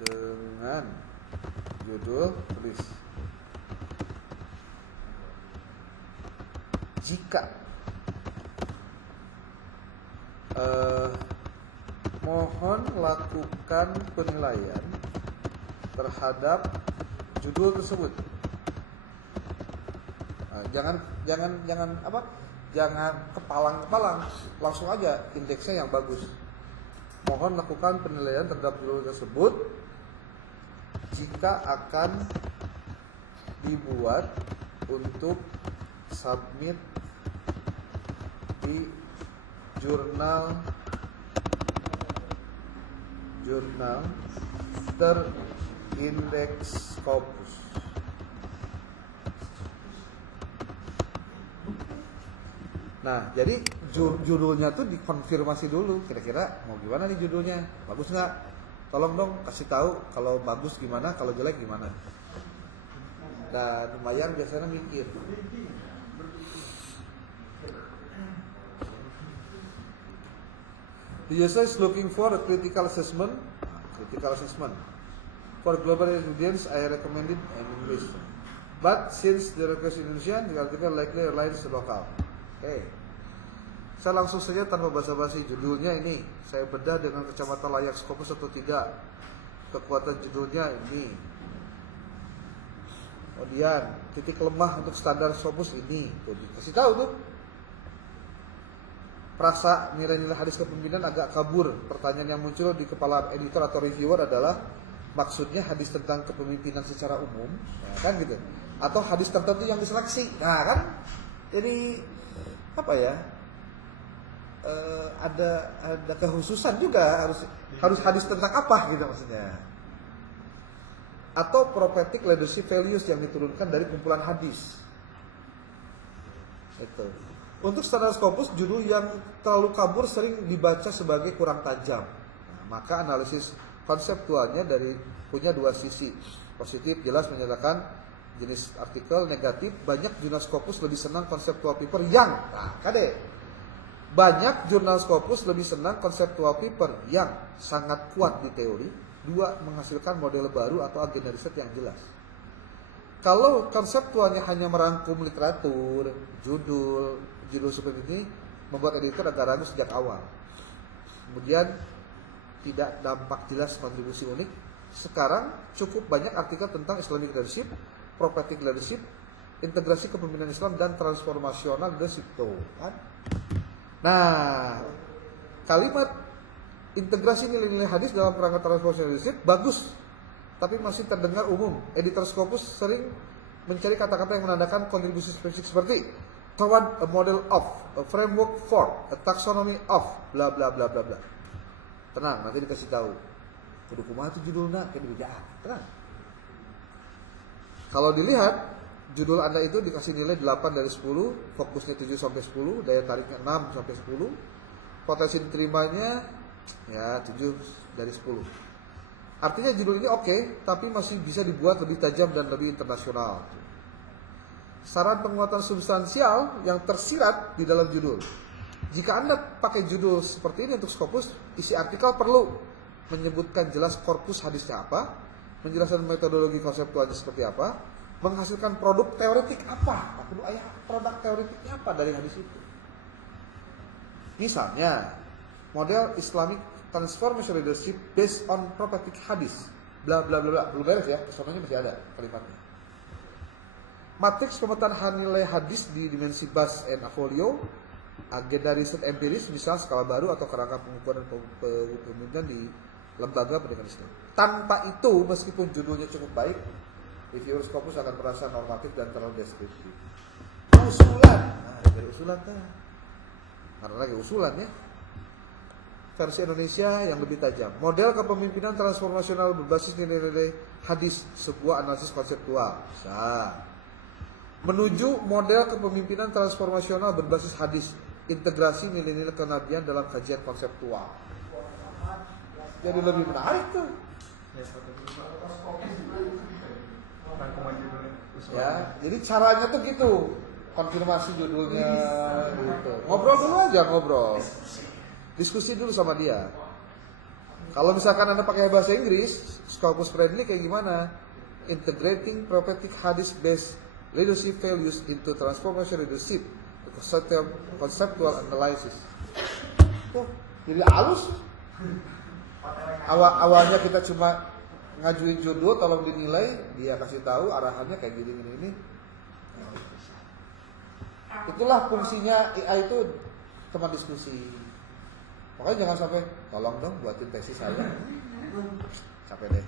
dengan judul tulis. Jika mohon lakukan penilaian terhadap judul tersebut. Jangan apa? Jangan kepalang-kepalang, langsung aja indeksnya yang bagus. Mohon lakukan penilaian terhadap judul tersebut jika akan dibuat untuk submit di jurnal terindeks Scopus. Nah, jadi judulnya tuh dikonfirmasi dulu. Kira-kira mau gimana nih judulnya? Bagus nggak? Tolong dong kasih tahu kalau bagus gimana, kalau jelek gimana. Dan lumayan biasanya mikir. The user is looking for a critical assessment. For global audience, I recommended in English. But since the request in Indonesian, the article likely aligns to local. Oke. Saya langsung saja tanpa basa-basi, judulnya ini. Saya bedah dengan kacamata layak Scopus atau tidak. Kekuatan judulnya ini. Kemudian titik lemah untuk standar Scopus ini. Tuh, dikasih tahu tuh. Perasa nilai-nilai hadis kepemimpinan agak kabur. Pertanyaan yang muncul di kepala editor atau reviewer adalah maksudnya hadis tentang kepemimpinan secara umum, ya kan gitu. Atau hadis tertentu yang diseleksi. Nah kan, jadi apa ya? Ada kekhususan juga, harus hadis tentang apa gitu maksudnya. Atau prophetic leadership values yang diturunkan dari kumpulan hadis. Itu. Untuk standar Scopus, judul yang terlalu kabur sering dibaca sebagai kurang tajam. Nah, maka analisis konseptualnya punya dua sisi. Positif jelas menyatakan jenis artikel, negatif banyak jurnal Scopus lebih senang konseptual paper yang banyak jurnal Scopus lebih senang konseptual paper yang sangat kuat di teori. Dua, menghasilkan model baru atau agenda riset yang jelas. Kalau konseptualnya hanya merangkum literatur, judul seperti ini membuat editor agak ragu sejak awal. Kemudian tidak dampak jelas kontribusi unik. Sekarang cukup banyak artikel tentang Islamic leadership, prophetic leadership, integrasi kepemimpinan Islam dan transformasional leadership tuh kan. Nah, kalimat integrasi nilai-nilai hadis dalam kerangka transformasional leadership bagus, tapi masih terdengar umum. Editor Scopus sering mencari kata-kata yang menandakan kontribusi spesifik seperti toward a model of, a framework for, a taxonomy of, bla bla bla bla bla. Tenang, nanti dikasih tahu. Kudu kumaha itu judulnya, kayak dibijaan. Tenang. Kalau dilihat, judul Anda itu dikasih nilai 8 dari 10, fokusnya 7 sampai 10, daya tariknya 6 sampai 10, potensi diterimanya ya 7 dari 10. Artinya judul ini oke, tapi masih bisa dibuat lebih tajam dan lebih internasional. Saran penguatan substansial yang tersirat di dalam judul. Jika Anda pakai judul seperti ini untuk Scopus, isi artikel perlu menyebutkan jelas korpus hadisnya apa, menjelaskan metodologi konseptualnya seperti apa, menghasilkan produk teoretik apa, produk teoretiknya apa dari hadis itu. Misalnya, model Islamic Transformation Leadership based on prophetic hadis, bla bla bla bla, belum beres ya, kesononya masih ada kalimatnya. Matriks pemetaan nilai hadis di dimensi Bas and Afolio, agenda riset empiris, misal skala baru atau kerangka pengukuran kepemimpinan di lembaga pendidikan Islam. Tanpa itu, meskipun judulnya cukup baik, reviewer Scopus akan merasa normatif dan terlalu deskriptif. Usulan, dari usulan kan, karena lagi usulan ya. Versi Indonesia yang lebih tajam. Model kepemimpinan transformasional berbasis nilai-nilai hadis, sebuah analisis konseptual. Bisa. Menuju model kepemimpinan transformasional berbasis hadis, integrasi nilai-nilai kenabian dalam kajian konseptual. Jadi lebih menarik tuh. Ya, jadi caranya tuh gitu. Konfirmasi judulnya gitu. Ngobrol dulu aja, ngobrol. Diskusi dulu sama dia. Kalau misalkan Anda pakai bahasa Inggris, Scopus friendly kayak gimana? Integrating prophetic hadith based leadership values into transformation leadership, conceptual analysis. Tuh, jadi halus. Awalnya kita cuma ngajuin judul, tolong dinilai, dia kasih tahu arahannya kayak gini. Itulah fungsinya AI itu, teman diskusi. Makanya jangan sampai, tolong dong buatin tesis saya. Capek deh.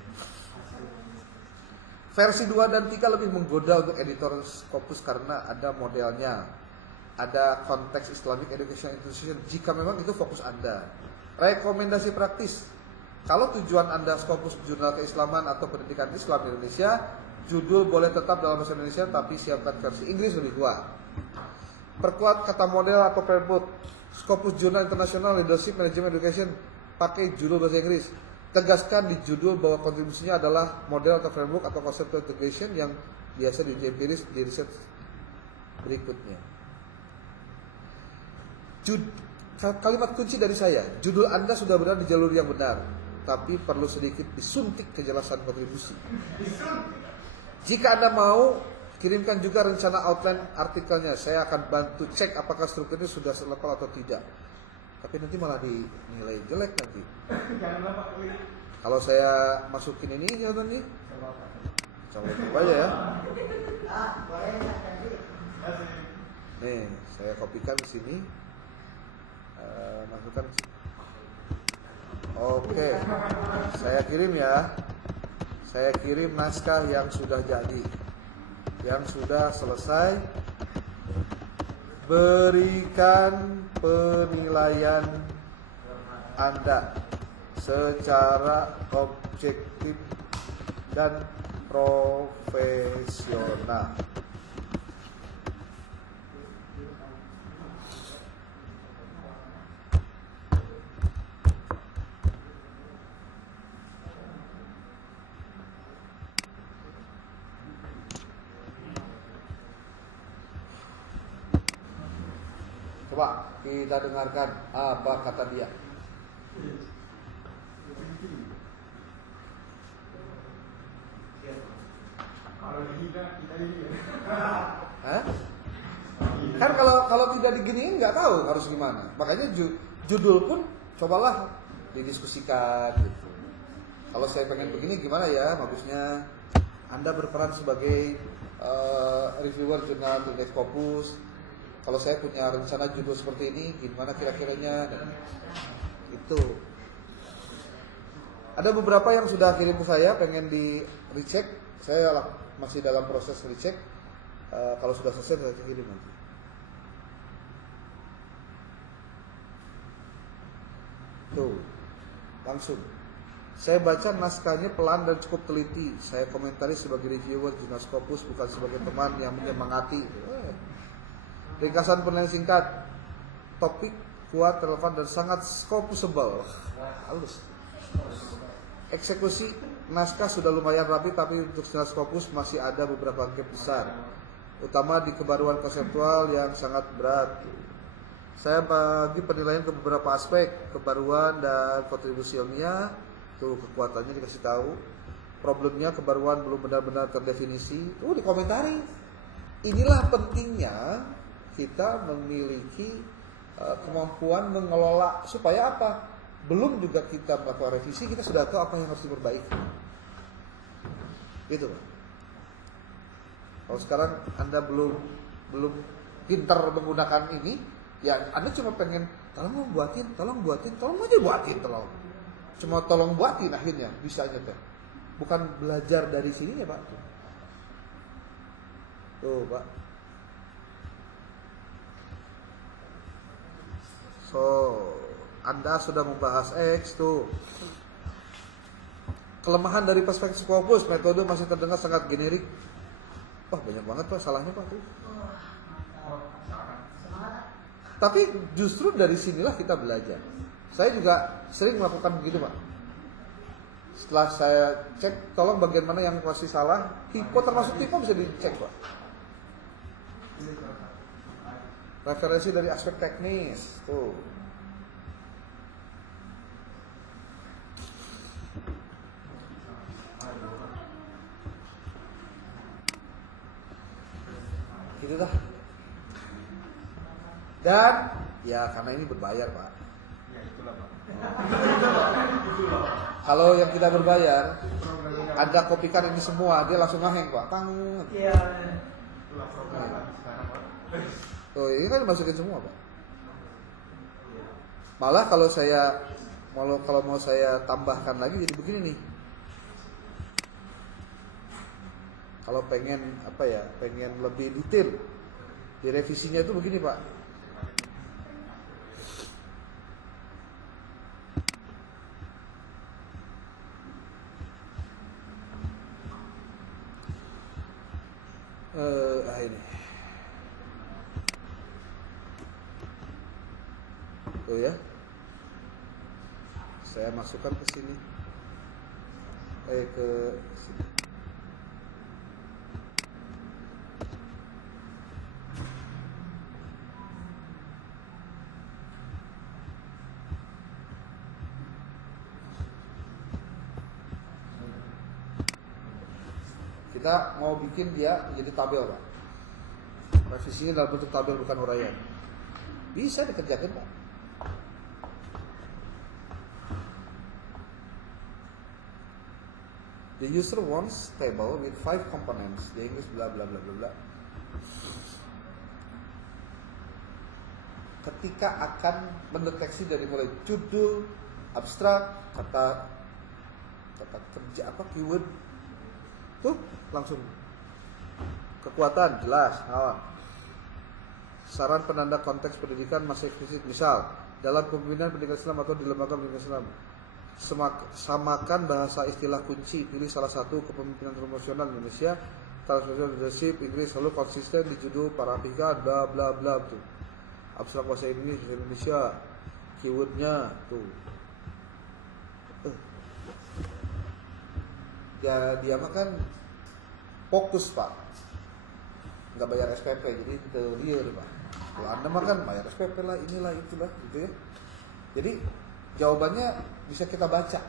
Versi 2 dan 3 lebih menggoda untuk editor Scopus karena ada modelnya, ada konteks Islamic Education Institution jika memang itu fokus Anda. Rekomendasi praktis, kalau tujuan Anda Scopus jurnal keislaman atau pendidikan Islam di Indonesia, judul boleh tetap dalam bahasa Indonesia tapi siapkan versi Inggris lebih kuat. Perkuat kata model atau framework. Scopus Jurnal International Leadership Management Education pakai judul bahasa Inggris. Tegaskan di judul bahwa kontribusinya adalah model atau framework atau conceptual integration yang biasa di empiris di riset berikutnya. Kalimat kunci dari saya, judul Anda sudah berada di jalur yang benar, tapi perlu sedikit disuntik kejelasan kontribusi. Jika Anda mau, kirimkan juga rencana outline artikelnya. Saya akan bantu cek apakah strukturnya sudah selevel atau tidak. Tapi nanti malah dinilai jelek nanti. Kalau saya masukin ini ya nanti, coba aja ya. Nih, saya kopikan di sini. Masukkan. Oke, saya kirim ya. Saya kirim naskah yang sudah jadi, yang sudah selesai. Berikan penilaian Anda secara objektif dan profesional. Coba kita dengarkan apa kata dia. Kan kalau tidak diginiin nggak tahu harus gimana. Makanya judul pun cobalah didiskusikan gitu. Kalau saya pengen begini gimana ya bagusnya. Anda berperan sebagai reviewer jurnal Scopus. Kalau saya punya rencana judul seperti ini, gimana kira-kiranya? Itu. Ada beberapa yang sudah kirim ke saya, pengen di recheck. Saya masih dalam proses recheck. Kalau sudah selesai, saya kirim nanti. Tuh, langsung. Saya baca naskahnya pelan dan cukup teliti. Saya komentari sebagai reviewer jurnal Scopus, bukan sebagai teman yang menyemangati. Ringkasan penilaian singkat, topik kuat, relevan dan sangat scopusable. Halus. Eksekusi naskah sudah lumayan rapi, tapi untuk jurnal Scopus masih ada beberapa gap besar, utama di kebaruan konseptual yang sangat berat. Saya bagi penilaian ke beberapa aspek, kebaruan dan kontribusi ilmiah. Tuh kekuatannya dikasih tahu. Problemnya kebaruan belum benar-benar terdefinisi. Dikomentari. Inilah pentingnya kita memiliki kemampuan mengelola supaya apa? Belum juga kita melakukan revisi, kita sudah tahu apa yang harus diperbaiki. Gitu. Kalau sekarang Anda belum pintar menggunakan ini, ya Anda cuma pengen tolong buatin, tolong aja buatin, tolong. Cuma tolong buatin akhirnya bisanya teh. Bukan belajar dari sini ya, Pak. Tuh, Pak. So, Anda sudah membahas X tuh. Kelemahan dari perspektif Scopus, metode masih terdengar sangat generik. Wah, banyak banget Pak salahnya Pak tuh. Tapi justru dari sinilah kita belajar. Saya juga sering melakukan begitu Pak. Setelah saya cek, tolong bagian mana yang masih salah, tipe termasuk tipe bisa dicek Pak. Referensi dari aspek teknis tuh. Gitu dah. Dan ya karena ini berbayar Pak. Ya itulah Pak. Kalau yang kita berbayar, Anda kopikan ini semua, dia langsung ngeheng Pak. Tang. Iya. Itulah program lagi sekarang Pak. Oh ini kan dimasukin semua Pak. Malah kalau mau saya tambahkan lagi jadi begini nih. Kalau pengen pengen lebih detail, di revisinya itu begini Pak. Ini. Oh ya. Saya masukkan ke sini. Ke sini. Kita mau bikin dia menjadi tabel Pak. Revisinya dalam bentuk tabel bukan uraian. Bisa dikerjakan Pak. The user wants table with 5 components. The English bla bla bla bla bla. Ketika akan mendeteksi dari mulai judul, abstrak, kata kerja keyword, tuh langsung kekuatan jelas. Saran penanda konteks pendidikan masih eksplisit, misal dalam kepemimpinan pendidikan Islam atau di lembaga pendidikan Islam. Samakan bahasa istilah kunci, pilih salah satu kepemimpinan internasional Indonesia, transnational leadership Inggris, lalu konsisten di judul paragraf bla bla bla tuh. Abstrak bahasa Indonesia, keywordnya tuh. Ya dia mah kan fokus Pak, nggak bayar SPP jadi teorier Pak. Kalau Anda mah kan bayar SPP lah, inilah itulah gitu ya. Jadi jawabannya bisa kita baca.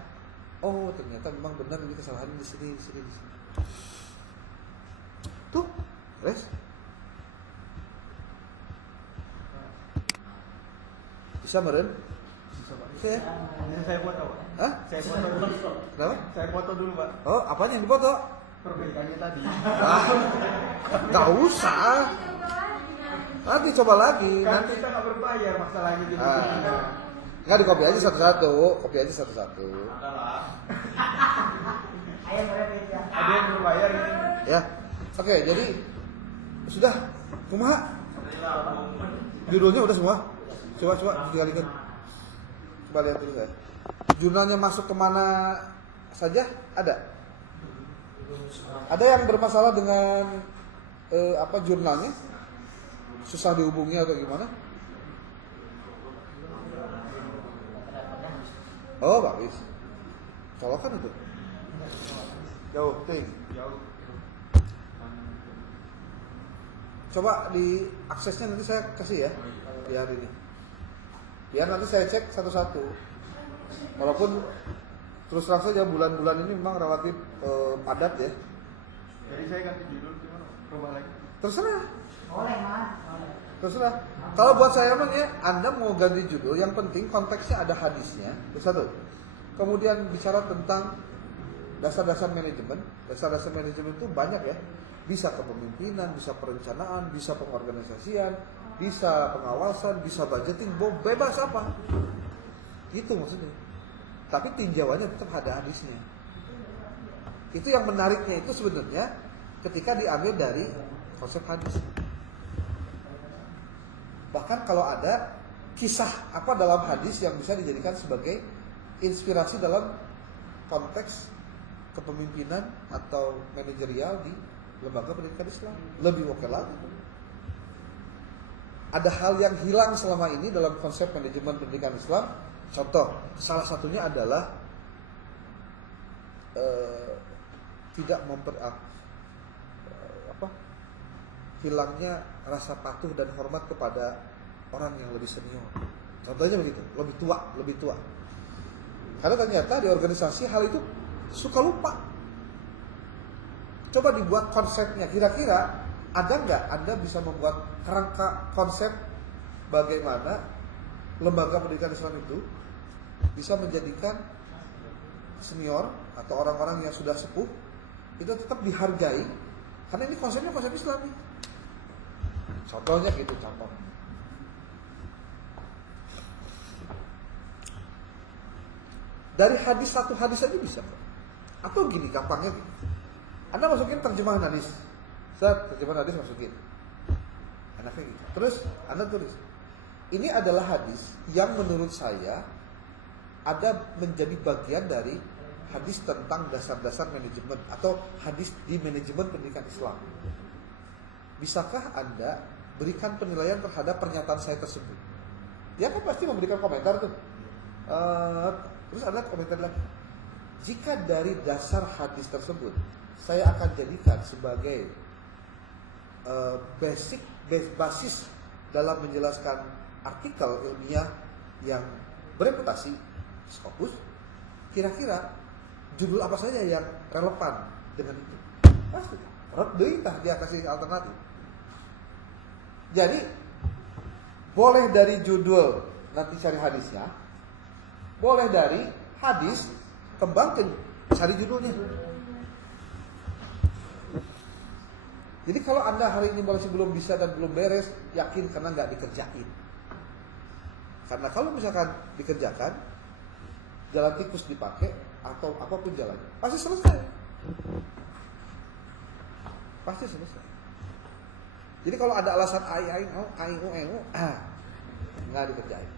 Oh ternyata memang benar ini kesalahan di sini. Tuh, res. Bisa meren? Bisa Pak. Oke. Ini saya foto Pak. Hah? Saya foto dulu. Kenapa? Saya foto dulu Pak. Oh, apanya yang difoto? Perbaikannya tadi. Nggak usah. Nanti coba lagi. Kan Nanti. kita nggak berbayar masalahnya jadi. Nggak di copy aja satu-satu. Copy aja satu-satu. Ayam berbeda ya. Ada yang berbayar ini. Ya. Oke, jadi sudah. Kumaha? Judulnya udah semua. Coba dikalikan. Coba lihat dulu saya. Jurnalnya masuk kemana saja? Ada. Ada yang bermasalah dengan jurnalnya? Susah dihubungi atau gimana? Oh, bagus. Colokan itu. Jauh, ting. Jauh. Coba di aksesnya nanti saya kasih ya di hari ini. Biar nanti saya cek satu-satu. Walaupun terus terang saja bulan-bulan ini memang relatif padat ya. Jadi saya ganti judul gimana? Rubah lagi. Terserah. Boleh Mas. Terserah. Kalau buat saya memang ya, Anda mau ganti judul, yang penting konteksnya ada hadisnya. Itu satu. Kemudian bicara tentang dasar-dasar manajemen. Dasar-dasar manajemen itu banyak ya. Bisa kepemimpinan, bisa perencanaan, bisa pengorganisasian, bisa pengawasan, bisa budgeting, bebas apa. Itu maksudnya. Tapi tinjauannya tetap ada hadisnya. Itu yang menariknya itu sebenarnya ketika diambil dari konsep hadis. Bahkan kalau ada kisah apa dalam hadis yang bisa dijadikan sebagai inspirasi dalam konteks kepemimpinan atau manajerial di lembaga pendidikan Islam, lebih oke lagi. Ada hal yang hilang selama ini dalam konsep manajemen pendidikan Islam. Contoh, salah satunya adalah tidak hilangnya rasa patuh dan hormat kepada orang yang lebih senior. Contohnya begitu, lebih tua. Karena ternyata di organisasi hal itu suka lupa. Coba dibuat konsepnya, kira-kira Ada nggak Anda bisa membuat kerangka konsep bagaimana lembaga pendidikan Islam itu bisa menjadikan senior atau orang-orang yang sudah sepuh itu tetap dihargai karena ini konsepnya konsep Islami. Contohnya gitu, contoh. Dari hadis, satu hadis aja bisa kok. Atau gini, gampangnya gini. Anda masukin terjemahan hadis. Terjemahan hadis masukin. Enaknya gitu. Terus Anda tulis. Ini adalah hadis yang menurut saya ada menjadi bagian dari hadis tentang dasar-dasar manajemen atau hadis di manajemen pendidikan Islam. Bisakah Anda berikan penilaian terhadap pernyataan saya tersebut? Dia kan pasti memberikan komentar tuh. Terus Anda komentar lagi. Jika dari dasar hadis tersebut saya akan jadikan sebagai basis dalam menjelaskan artikel ilmiah yang bereputasi, Scopus, kira-kira judul apa saja yang relevan dengan itu? Pasti. Reditah dia kasih alternatif. Jadi boleh dari judul nanti cari hadisnya, boleh dari hadis kembangkan cari judulnya. Jadi kalau Anda hari ini masih belum bisa dan belum beres, yakin karena nggak dikerjain. Karena kalau misalkan dikerjakan, jalan tikus dipakai atau apapun jalannya, pasti selesai. Pasti selesai. Jadi kalau ada alasan nggak dikerjain.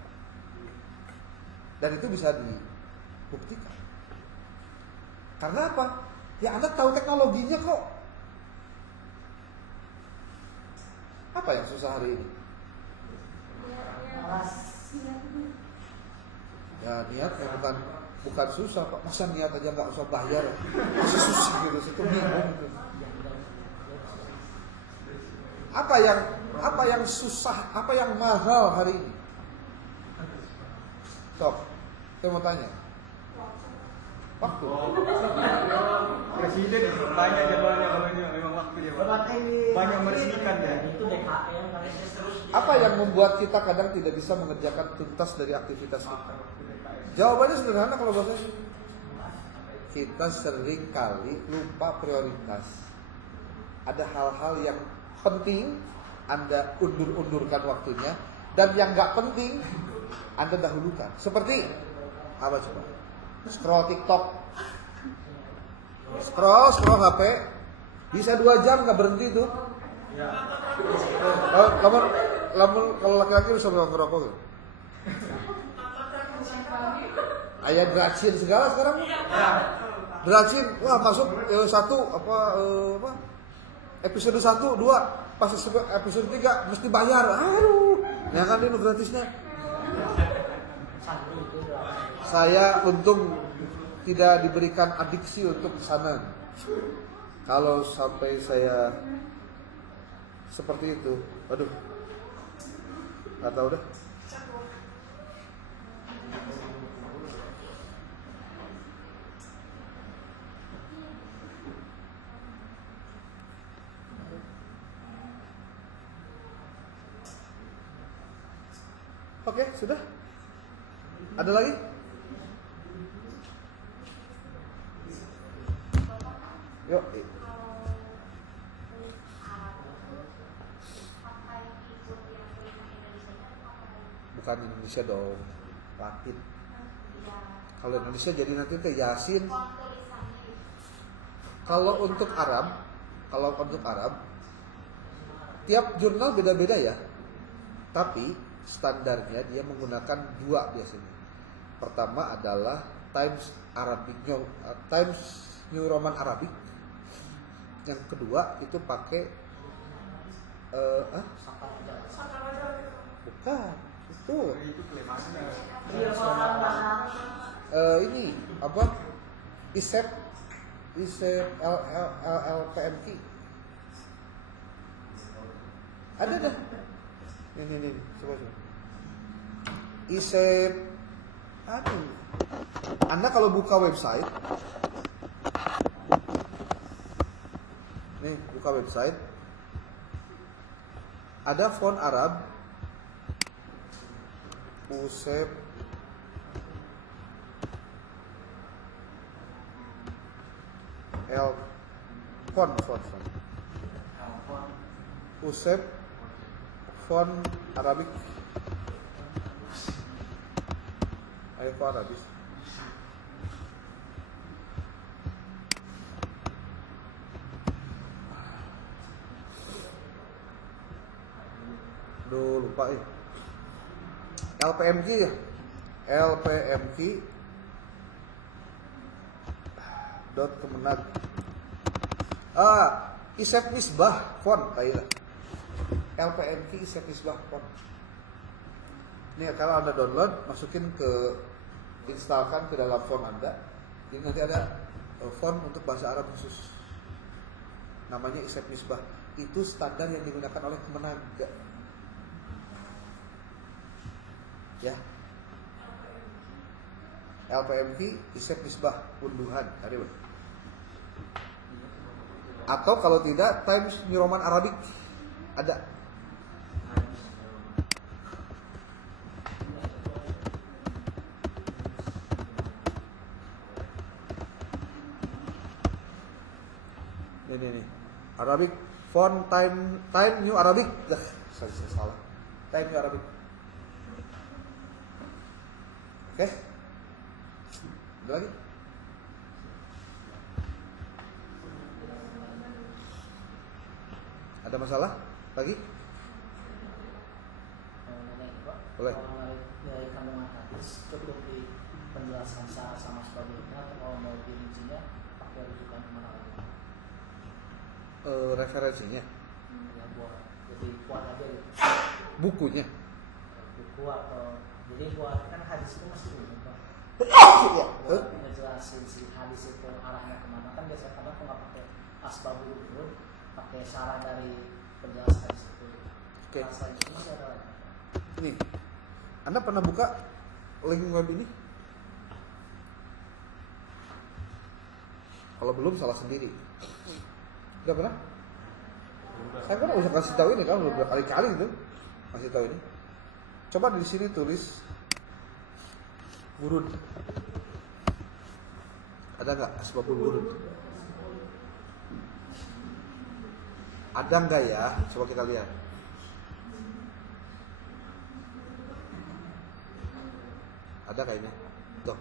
Dan itu bisa dibuktikan. Karena apa? Ya Anda tahu teknologinya kok. Apa yang susah hari ini? Ya niatnya bukan susah Pak. Masa niat aja nggak usah bayar? Masih susah gitu, itu bingung gitu. Apa yang susah, apa yang mahal hari ini? Sok, saya mau tanya. Waktu. Presiden tanya jadwalnya kalau ini memang waktu dia. Banyak meresmikan ya. Itu DKM Apa yang membuat kita kadang tidak bisa mengerjakan tuntas dari aktivitas kita? Jawabannya sederhana kalau bahasa saya. Kita sering kali lupa prioritas. Ada hal-hal yang penting Anda undur-undurkan waktunya, dan yang nggak penting Anda dahulukan. Seperti apa coba? Scroll TikTok, scroll HP, bisa 2 jam nggak berhenti tuh. Kalau laki-laki bisa ngerokok tuh. Ayat dracin segala sekarang. Dracin, wah masuk episode 1, 2, pas episode 3 mesti bayar. Aduh, ya kan ini gratisnya. Saya untung tidak diberikan adiksi untuk sana. Kalau sampai saya seperti itu, aduh, nggak tahu dah. Oke, sudah. Ada lagi? Yuk. Bukan Indonesia dong, Latin. Kalau Indonesia jadi nanti teh Yasin. Kalau untuk Arab, tiap jurnal beda-beda ya. Tapi standarnya dia menggunakan 2 biasanya. Pertama adalah Times New Roman Arabic. Yang kedua itu pakai bukan itu ini apa ISEP LLPMQ ada dah. Ini coba ISEP. Aduh, Anda kalau buka website, Ada font Arab Usep font Usep font Arabik. Ayo font Arabis. Duh, lupa ya. LPMQ ya. LPMQ .kemenag. Isep Misbah font kayaknya. LPMQ Isep Misbah font. Ini kalau Anda download, masukin ke instalkan ke dalam font Anda. Jadi nanti ada font untuk bahasa Arab khusus. Namanya Isep Misbah. Itu standar yang digunakan oleh Kemenag. Ya. LPMQ Isep Misbah unduhan. Atau kalau tidak Times New Roman Arabic ada. Ini Arabic font Time New Arabic. Saya salah. Time New Arabic. Oke. Ada lagi? Ada masalah? Lagi? Boleh. Dari kandungan hadis cukup di penjelasan syarat sama sebagainya, atau kalau mau dirincinya pakai rujukan kemana lagi? Referensinya? Ya buat jadi kuat aja gitu. Bukunya? Buku atau jadi buat kan hadis itu masih umum Pak. Buat ngejelasin si hadis itu arahnya kemana kan biasanya kadang aku nggak pakai asbabul wurud, pakai syarat dari penjelasan hadis itu. Oke. Rasa itu masih ada lagi. Ini, Anda pernah buka link web ini? Kalau belum salah sendiri. Udah pernah? Saya kan usah kasih tahu ini kan udah berkali-kali itu kasih tahu ini. Coba di sini tulis wurud. Ada nggak asbabul wurud? Ada nggak ya? Coba kita lihat. Ada kayaknya. Tuh.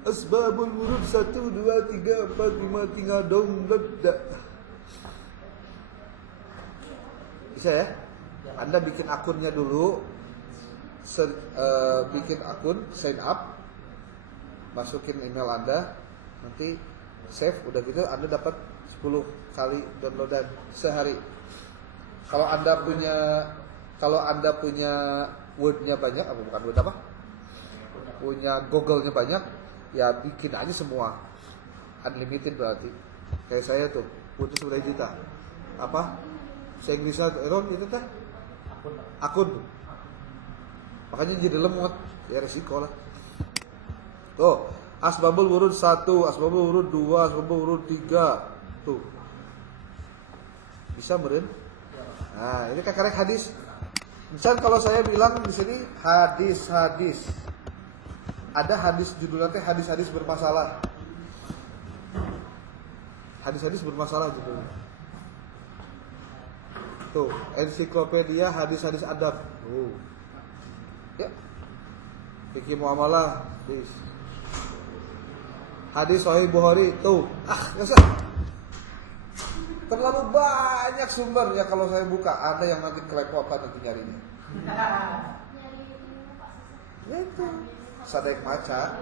Asbabul wurud 1, 2, 3, 4, 5 tinggal download dah. Bisa ya? Anda bikin akunnya dulu. Bikin akun, sign up. Masukin email Anda. Nanti save, udah gitu Anda dapat 10 kali downloadan sehari. Kalau Anda punya Word-nya banyak, bukan Word apa? Punya Google-nya banyak, ya bikin aja semua. Unlimited berarti. Kayak saya tuh, Word-nya 9 juta. Apa? Saya Inggrisnya Ron itu teh? Akun. Makanya jadi lemot, ya resiko lah. Tuh, asbabul wurud 1, asbabul wurud 2, asbabul wurud 3. Tuh. Bisa meren? Nah, ini kayak hadis. Misal kalau saya bilang di sini hadis. Ada hadis judulnya teh hadis-hadis bermasalah. Hadis-hadis bermasalah judulnya. Tuh, ensiklopedia hadis-hadis adab. Ya. Fikih muamalah, hadis Sahih Bukhari, tuh. Enggak usah. Terlalu banyak sumbernya kalau saya buka. Ada yang nanti kelepotan nanti nyarinya. Itu. Sadek maca.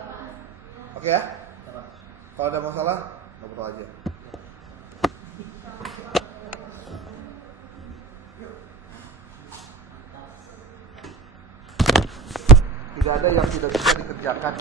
Oke ya? Kalau ada masalah, ngobrol aja. Tidak ada yang tidak bisa dikerjakan.